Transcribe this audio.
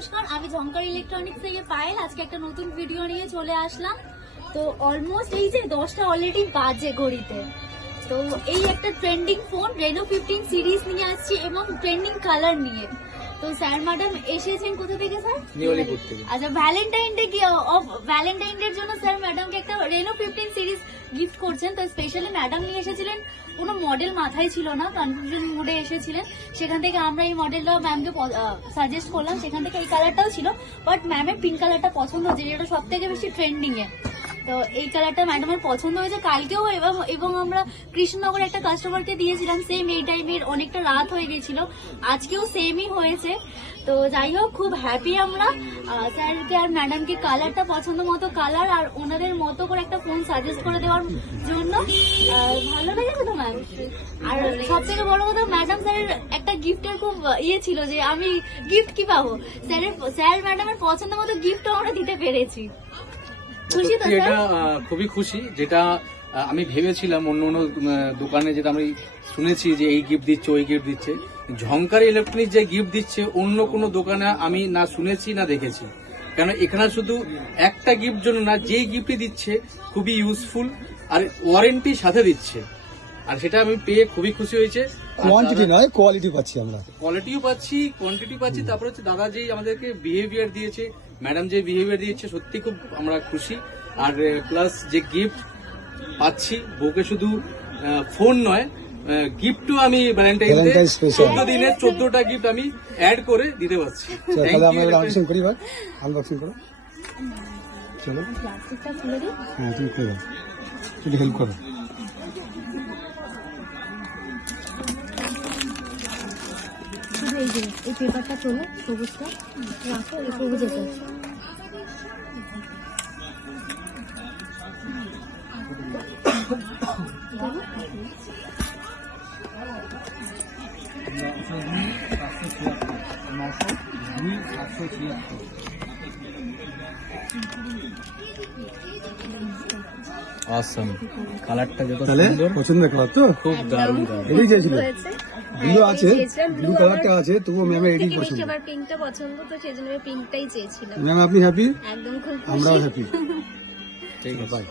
নমস্কার, আমি ঝঙ্কার ইলেকট্রনিক্স থেকে পায়েল। আজকে একটা নতুন ভিডিও নিয়ে চলে আসলাম। তো অলমোস্ট এই যে 10টা অলরেডি বাজে ঘড়িতে। তো এই একটা ট্রেন্ডিং ফোন রেনো 15 সিরিজ নিয়ে আসছি এবং ট্রেন্ডিং কালার নিয়ে। তো স্যার ম্যাডাম এসেছেন কোথা থেকে স্যার? নিউলিপুর থেকে। আচ্ছা, ভ্যালেন্টাইন ডে ভ্যালেন্টাইন ডে এর জন্য স্যার ম্যাডামকে একটা রেনো 15 সিরিজ গিফট করছেন। তো স্পেশালি ম্যাডাম নিয়ে এসেছিলেন, কোনো মডেল মাথায় ছিল না, কনফিউশন মোডে এসেছিলেন। সেখান থেকে আমরা এই মডেলটা ম্যামকে সাজেস্ট করলাম, সেখান থেকে এই কালারটাও ছিল। বাট ম্যামের পিঙ্ক কালারটা পছন্দ হয়েছে, যেটা সব থেকে বেশি ট্রেন্ডিং এ। তো এই কালারটা ম্যাডামের পছন্দ হয়েছে কালকেও, এবং আমরা কৃষ্ণনগরে একটা কাস্টমারকে দিয়েছিলাম সেম এই টাইমের, অনেকটা রাত হয়ে গেছিল, আজকেও সেমই হয়েছে। তো যাই হোক, খুব হ্যাপি আমরা স্যারকে আর ম্যাডামকে কালারটা পছন্দ মতো কালার আর ওনাদের মতো করে একটা ফোন সাজেস্ট করে দেওয়ার জন্য। ভালো লেগেছে তো ম্যাম? আর সব থেকে বড় কথা, ম্যাডাম স্যারের একটা গিফটের খুব ইয়ে ছিল যে আমি গিফট কি পাবো, স্যার ম্যাডামের পছন্দ মতো গিফটও আমরা দিতে পেরেছি। খুশি তো এটা খুবই খুশি, যেটা আমি ভেবেছিলাম অন্য অন্য দোকানে, যেটা আমি শুনেছি যে এই গিফট দিচ্ছে ওই গিফট দিচ্ছে, ঝঙ্কার ইলেকট্রনিক্স যে গিফট দিচ্ছে অন্য কোনো দোকানে আমি না শুনেছি না দেখেছি। কারণ এখানে শুধু একটা গিফট জন্য না, যেই গিফটই দিচ্ছে খুবই ইউজফুল আর ওয়ারেন্টি সাথে দিচ্ছে, আর সেটা আমি পেয়ে খুবই খুশি হয়েছে। কোয়ান্টিটি নয়, কোয়ালিটি পাচ্ছি আমরা, কোয়ালিটিও পাচ্ছি, কোয়ান্টিটি পাচ্ছি। তারপরে হচ্ছে দাদা যেই আমাদেরকে বিহেভিয়ার দিয়েছে, ম্যাডাম যে বিহেভিয়ার দিয়েছে, সত্যি খুব আমরা খুশি। আর প্লাস যে গিফট পাচ্ছি, বউকে শুধু ফোন নয়, গিফটও আমি ভ্যালেন্টাইন ডে 14 দিনের 14টা গিফট আমি অ্যাড করে দিতে পারছি। তাহলে আমরা আনবক্সিং করি, ভাই আনবক্সিং করো, চলো। প্লাস্টিকটা খুলে দিই। হ্যাঁ, তুমি করে দাও, একটু হেল্প করো। শুধু এই যে এই পেপারটা তোলো, সবুজটা রাখো, এই সবুজেতে। অসম কালারটা যত তাহলে সুন্দর, পছন্দের কালার তো খুব দারুণ। এটাই চেয়েছিল, ব্লু আছে, ব্লু কালারটা আছে, তবুও ম্যামের এটাই পছন্দ। আমার পিঙ্কটা পছন্দ, তো সেই জন্য আমি পিঙ্কটাই চেয়েছিলাম। ম্যাম আপনি হ্যাপি? একদম খুব আমরাও হ্যাপি। ঠিক আছে, বাই।